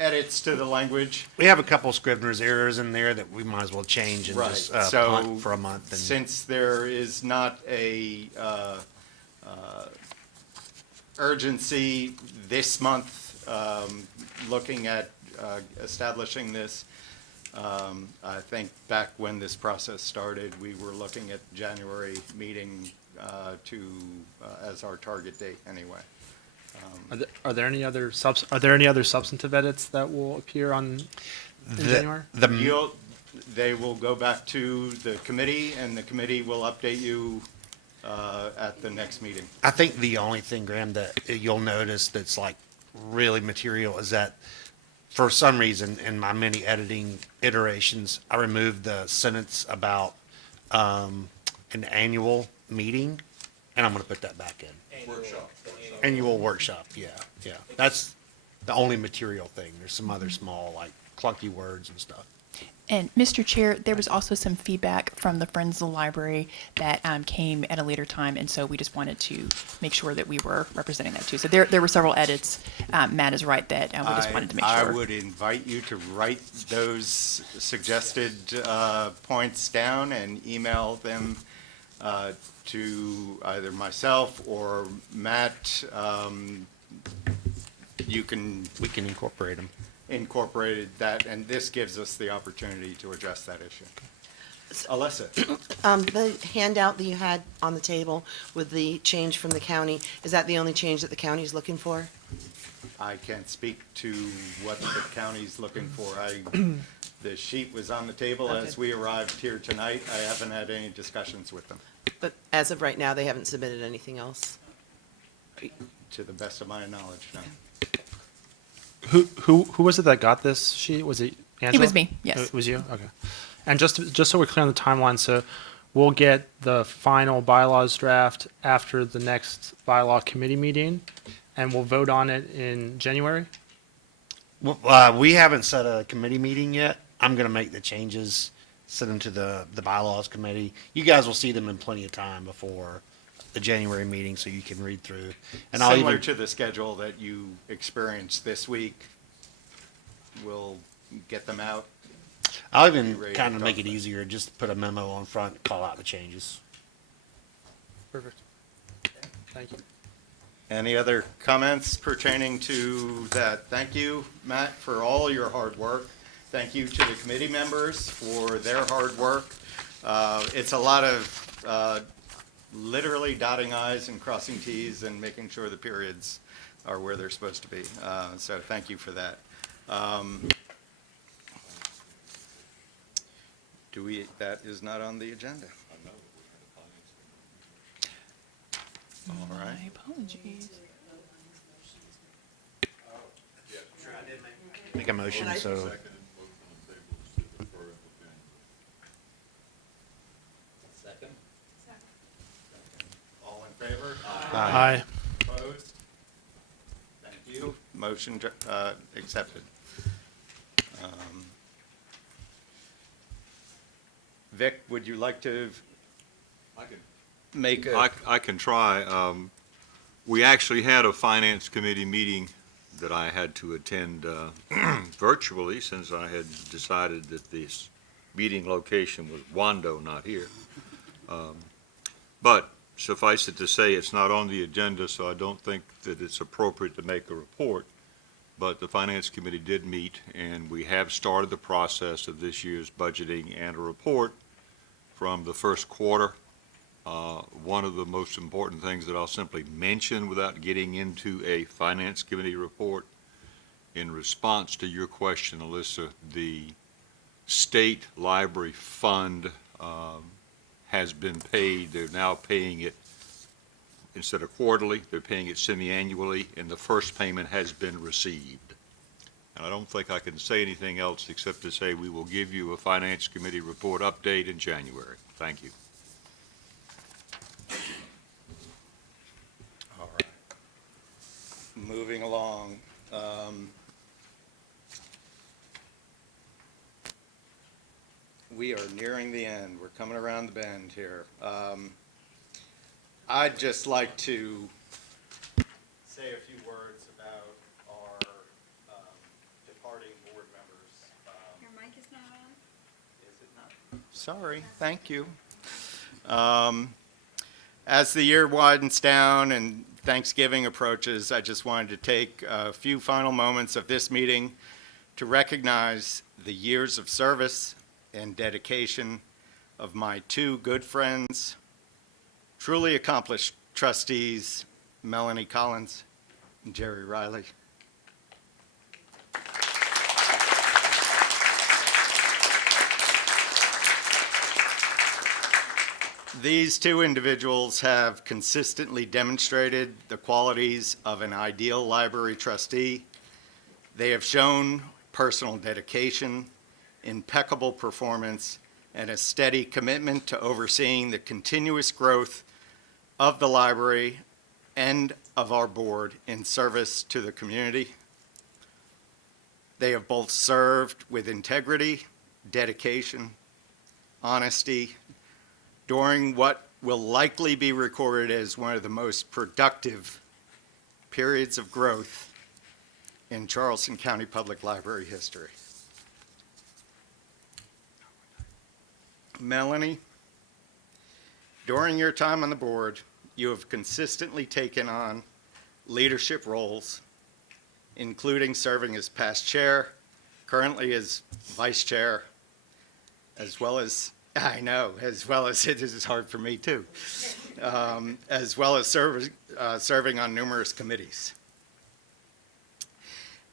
edits to the language. We have a couple Scrivener's errors in there that we might as well change and Right. just So, punt for a month. And since there is not a urgency this month, looking at establishing this, I think back when this process started, we were looking at January meeting as our target date anyway. Are there any other substantive edits that will appear in January? They will go back to the committee, and the committee will update you at the next meeting. I think the only thing, Graham, that you'll notice that's like really material is that for some reason in my many editing iterations, I removed the sentence about an annual meeting, and I'm going to put that back in. Annual workshop, yeah. That's the only material thing. There's some other small, like, clunky words and stuff. And Mr. Chair, there was also some feedback from the Friends of the Library that came at a later time, and so we just wanted to make sure that we were representing that too. So there were several edits. Matt is right that we just wanted to make sure. I would invite you to write those suggested points down and email them to either myself or Matt. We can incorporate them. Incorporate that, and this gives us the opportunity to address that issue. Alyssa? The handout that you had on the table with the change from the county, is that the only change that the county is looking for? I can't speak to what the county's looking for. The sheet was on the table as Okay. we arrived here tonight. I haven't had any discussions with them, But as of right now, they haven't submitted anything else? to the best of my knowledge, no. Who was it that got this sheet? Was it Angela? was me, yes. It was you? Okay. And just so we're clear on the timeline, so we'll get the final bylaws draft after the next bylaw committee meeting, and we'll vote on it in January? We haven't set a committee meeting yet. I'm going to make the changes, send them to the bylaws committee. You guys will see them in plenty of time before the January meeting, so you can read through. And I'll Similar even, to the schedule that you experienced this week, we'll get them out. I'll Be even ready to kind of talk make it about it. easier, just put a memo on front, call out the changes. Perfect. Thank you. Any other comments pertaining to that? Thank you, Matt, for all your hard work. Thank you to the committee members for their hard work. It's a lot of literally dotting i's and crossing t's and making sure the periods are where they're supposed to be. So thank you for that. That is not on the agenda. All right. My apologies. Make a motion, so. All in favor? Aye. Opposed? Thank you. Motion accepted. Vic, would you like to make a? I can try. We actually had a finance committee meeting that I had to attend virtually, since I had decided that this meeting location was Wando, not here. But suffice it to say, it's not on the agenda, so I don't think that it's appropriate to make a report. But the finance committee did meet, and we have started the process of this year's budgeting and a report from the first quarter. One of the most important things that I'll simply mention without getting into a finance committee report, in response to your question, Alyssa, the state library fund has been paid. They're now paying it instead of quarterly, they're paying it semi-annually, and the first payment has been received. And I don't think I can say anything else except to say we will give you a finance committee report update in January. Thank you. All right. Moving along. We are nearing the end. We're coming around the bend here. I'd just like to say a few words about our departing board members. Your mic is not on? Is it not? Sorry, thank you. As the year widens down and Thanksgiving approaches, I just wanted to take a few final moments of this meeting to recognize the years of service and dedication of my two good friends, truly accomplished trustees, Melanie Collins and Jerry Riley. These two individuals have consistently demonstrated the qualities of an ideal library trustee. They have shown personal dedication, impeccable performance, and a steady commitment to overseeing the continuous growth of the library and of our board in service to the community. They have both served with integrity, dedication, honesty, during what will likely be recorded as one of the most productive periods of growth in Charleston County Public Library history. Melanie, during your time on the board, you have consistently taken on leadership roles, including serving as past chair, currently as vice chair, as well as, I know, as well as, this is hard for me too, as well as serving on numerous committees.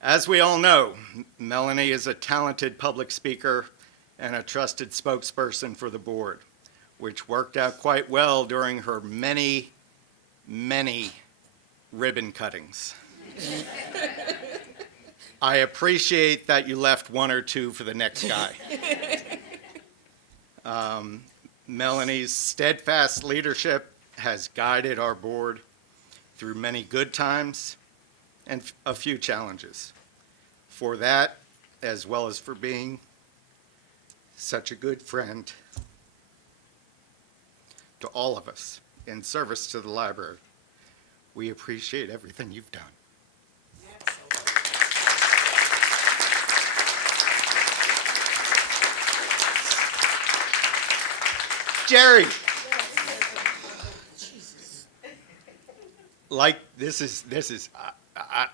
As we all know, Melanie is a talented public speaker and a trusted spokesperson for the board, which worked out quite well during her many, many ribbon cuttings. I appreciate that you left one or two for the next guy. Melanie's steadfast leadership has guided our board through many good times and a few challenges. For that, as well as for being such a good friend to all of us in service to the library, we appreciate everything you've done. Jerry. Like, this is,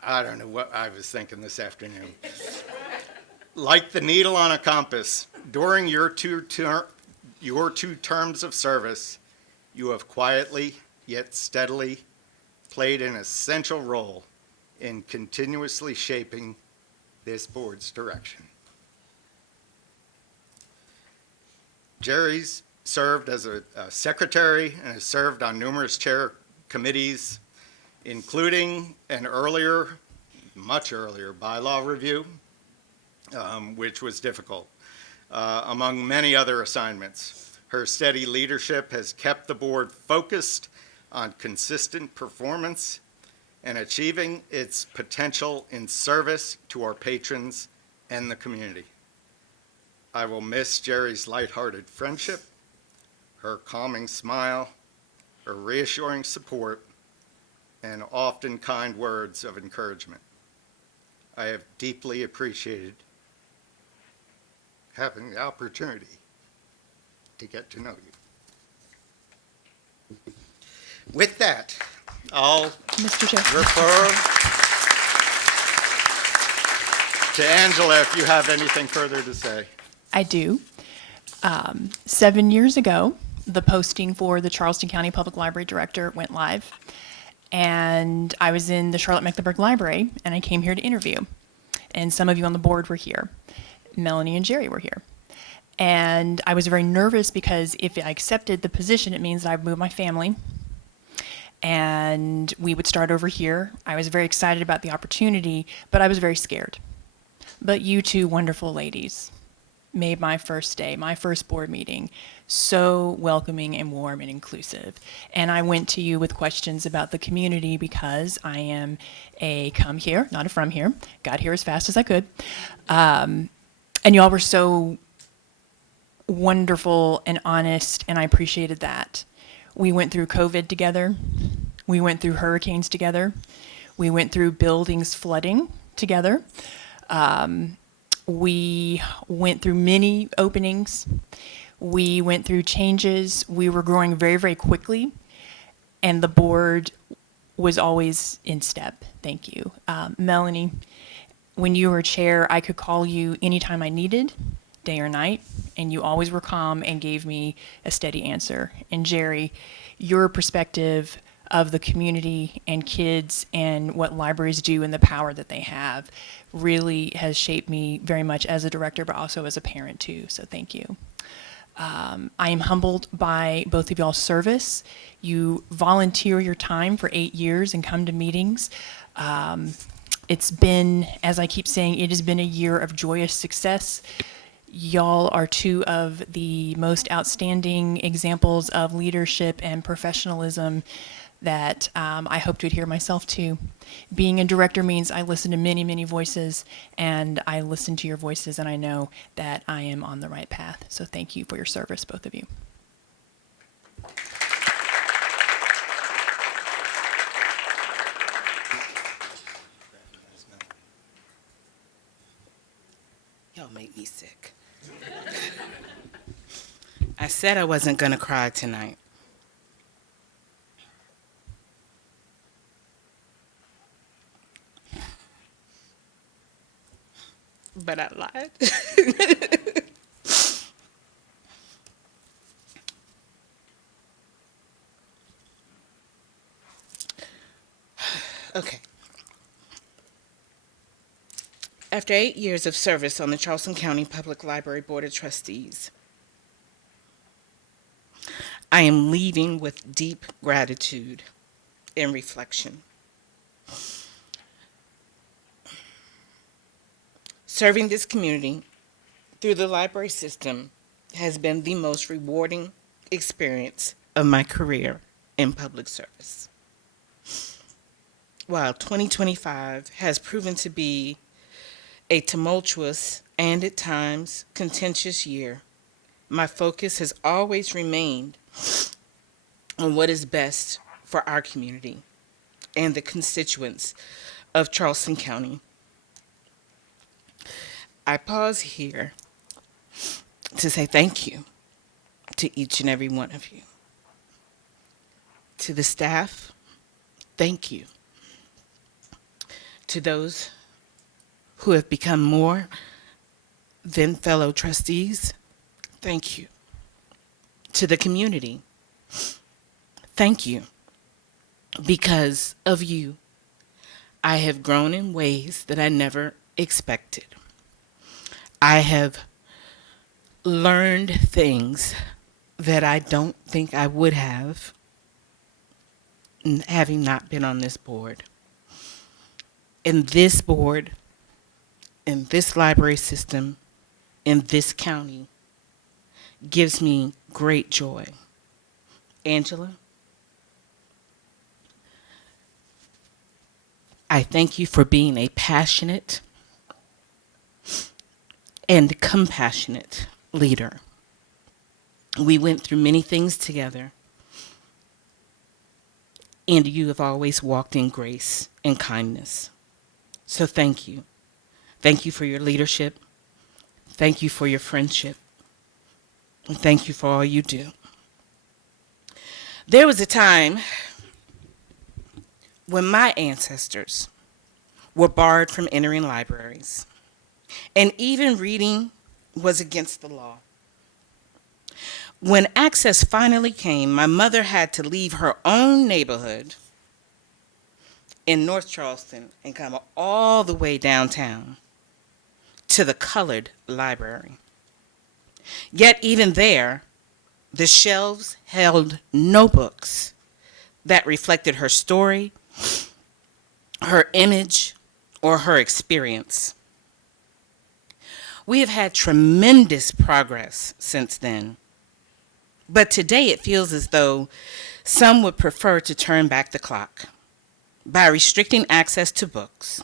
I don't know what I was thinking this afternoon. Like the needle on a compass, during your two terms of service, you have quietly yet steadily played an essential role in continuously shaping this board's direction. Jerry's served as a secretary and has served on numerous chair committees, including an earlier, much earlier bylaw review, which was difficult, among many other assignments. Her steady leadership has kept the board focused on consistent performance and achieving its potential in service to our patrons and the community. I will miss Jerry's lighthearted friendship, her calming smile, her reassuring support, and often kind words of encouragement. I have deeply appreciated having the opportunity to get to know you. With that, I'll refer to Angela if you have anything further to say. I do. 7 years ago, the posting for the Charleston County Public Library Director went live, and I was in the Charlotte-Mecklenburg Library, and I came here to interview. And some of you on the board were here. Melanie and Jerry were here. And I was very nervous because if I accepted the position, it means that I'd move my family, and we would start over here. I was very excited about the opportunity, but I was very scared. But you two wonderful ladies made my first day, my first board meeting, so welcoming and warm and inclusive. And I went to you with questions about the community because I am a come here, not a from here, got here as fast as I could. And y'all were so wonderful and honest, and I appreciated that. We went through COVID together. We went through hurricanes together. We went through buildings flooding together. We went through many openings. We went through changes. We were growing very, very quickly, and the board was always in step. Thank you. Melanie, when you were chair, I could call you anytime I needed, day or night, and you always were calm and gave me a steady answer. And Jerry, your perspective of the community and kids and what libraries do and the power that they have really has shaped me very much as a director, but also as a parent too, so thank you. I am humbled by both of y'all's service. You volunteer your time for 8 years and come to meetings. It's been, as I keep saying, it has been a year of joyous success. Y'all are two of the most outstanding examples of leadership and professionalism that I hope to adhere myself to. Being a director means I listen to many, many voices, and I listen to your voices, and I know that I am on the right path. So thank you for your service, both of you. Y'all make me sick. I said I wasn't going to cry tonight. But I lied. Okay. After 8 years of service on the Charleston County Public Library Board of Trustees, I am leaving with deep gratitude and reflection. Serving this community through the library system has been the most rewarding experience of my career in public service. While 2025 has proven to be a tumultuous and at times contentious year, my focus has always remained on what is best for our community and the constituents of Charleston County. I pause here to say thank you to each and every one of you. To the staff, thank you. To those who have become more than fellow trustees, thank you. To the community, thank you. Because of you, I have grown in ways that I never expected. I have learned things that I don't think I would have having not been on this board. And this board, in this library system, in this county, gives me great joy. Angela, I thank you for being a passionate and compassionate leader. We went through many things together, and you have always walked in grace and kindness. So thank you. Thank you for your leadership. Thank you for your friendship. And thank you for all you do. There was a time when my ancestors were barred from entering libraries, and even reading was against the law. When access finally came, my mother had to leave her own neighborhood in North Charleston and come all the way downtown to the colored library. Yet even there, the shelves held no books that reflected her story, her image, or her experience. We have had tremendous progress since then, but today it feels as though some would prefer to turn back the clock by restricting access to books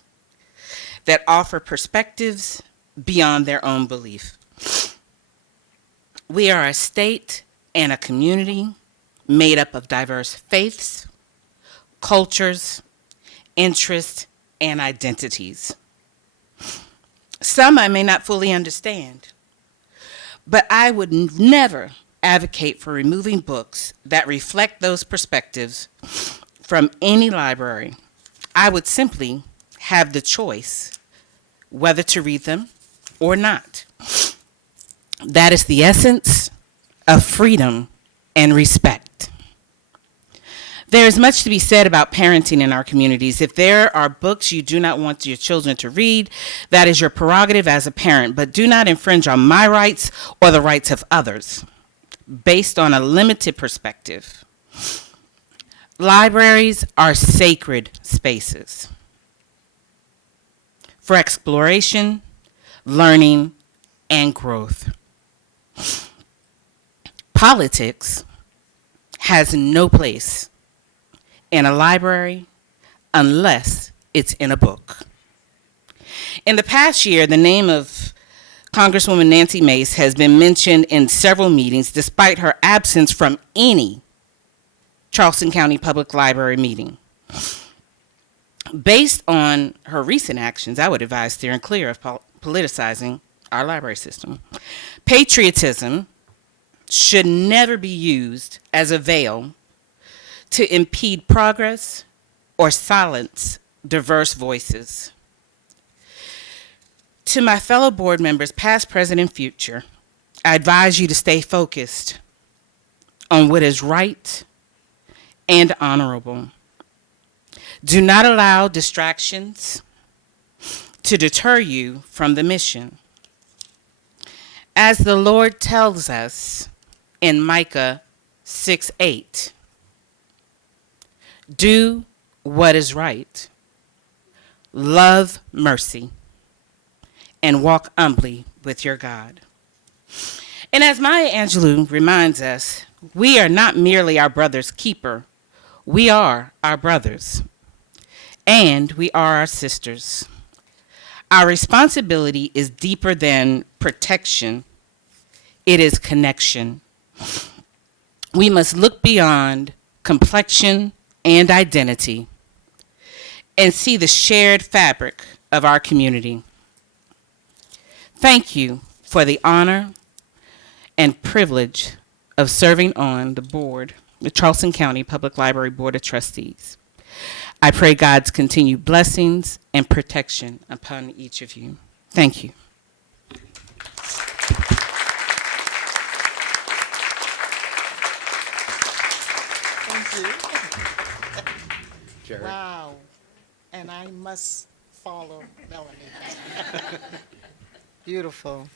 that offer perspectives beyond their own belief. We are a state and a community made up of diverse faiths, cultures, interests, and identities. Some I may not fully understand, but I would never advocate for removing books that reflect those perspectives from any library. I would simply have the choice whether to read them or not. That is the essence of freedom and respect. There is much to be said about parenting in our communities. If there are books you do not want your children to read, that is your prerogative as a parent, but do not infringe on my rights or the rights of others based on a limited perspective. Libraries are sacred spaces for exploration, learning, and growth. Politics has no place in a library unless it's in a book. In the past year, the name of Congresswoman Nancy Mace has been mentioned in several meetings despite her absence from any Charleston County Public Library meeting. Based on her recent actions, I would advise steering clear of politicizing our library system. Patriotism should never be used as a veil to impede progress or silence diverse voices. To my fellow board members, past, present, and future, I advise you to stay focused on what is right and honorable. Do not allow distractions to deter you from the mission. As the Lord tells us in Micah 6:8, do what is right, love mercy, and walk humbly with your God. And as Maya Angelou reminds us, we are not merely our brother's keeper, we are our brothers, and we are our sisters. Our responsibility is deeper than protection, it is connection. We must look beyond complexion and identity and see the shared fabric of our community. Thank you for the honor and privilege of serving on the board, the Charleston County Public Library Board of Trustees. I pray God's continued blessings and protection upon each of you. Thank you. Thank you. Jerry. Wow. And I must follow Melanie. Beautiful.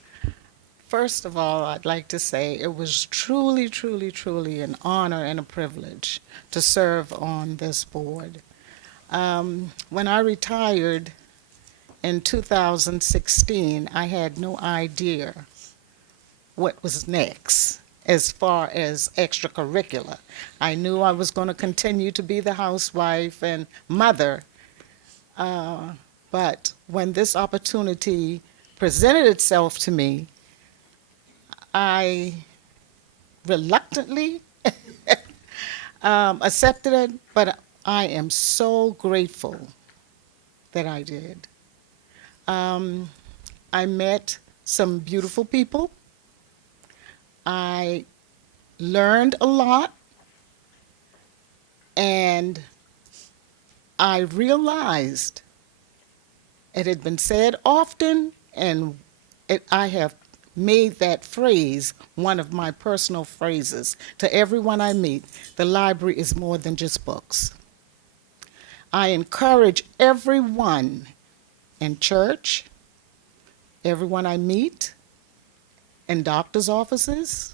First of all, I'd like to say it was truly, truly, truly an honor and a privilege to serve on this board. When I retired in 2016, I had no idea what was next as far as extracurricular. I knew I was going to continue to be the housewife and mother, but when this opportunity presented itself to me, I reluctantly accepted it, but I am so grateful that I did. I met some beautiful people. I learned a lot, and I realized it had been said often, and I have made that phrase one of my personal phrases to everyone I meet. The library is more than just books. I encourage everyone in church, everyone I meet, in doctor's offices,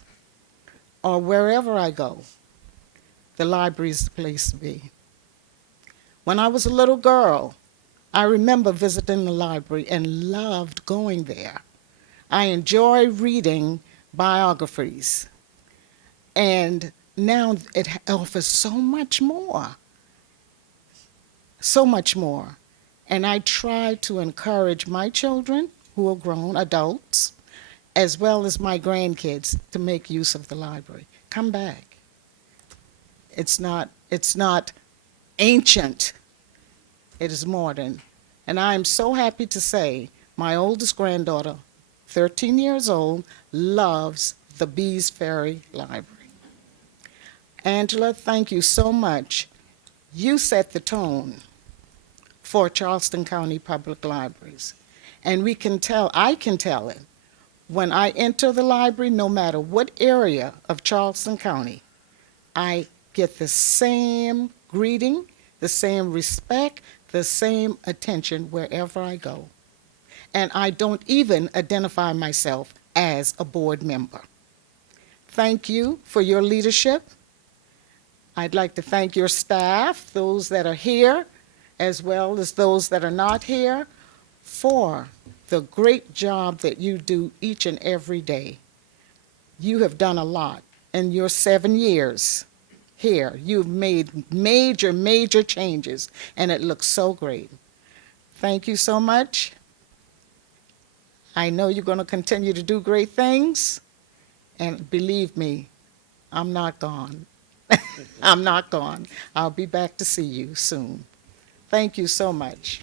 or wherever I go, the library is the place to be. When I was a little girl, I remember visiting the library and loved going there. I enjoy reading biographies, and now it offers so much more, so much more. And I try to encourage my children, who are grown adults, as well as my grandkids, to make use of the library. Come back. It's not ancient. It is modern. And I am so happy to say my oldest granddaughter, 13 years old, loves the Bees Ferry Library. Angela, thank you so much. You set the tone for Charleston County Public Libraries. And I can tell it. When I enter the library, no matter what area of Charleston County, I get the same greeting, the same respect, the same attention wherever I go. And I don't even identify myself as a board member. Thank you for your leadership. I'd like to thank your staff, those that are here, as well as those that are not here, for the great job that you do each and every day. You have done a lot in your 7 years here. You've made major, major changes, and it looks so great. Thank you so much. I know you're going to continue to do great things, and believe me, I'm not gone. I'm not gone. I'll be back to see you soon. Thank you so much.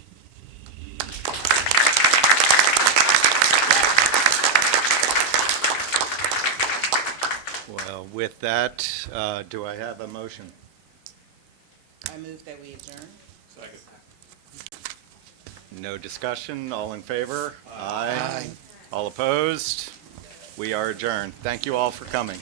Well, with that, do I have a motion? I move that we adjourn. No discussion, all in favor? Aye. All opposed? We are adjourned. Thank you all for coming.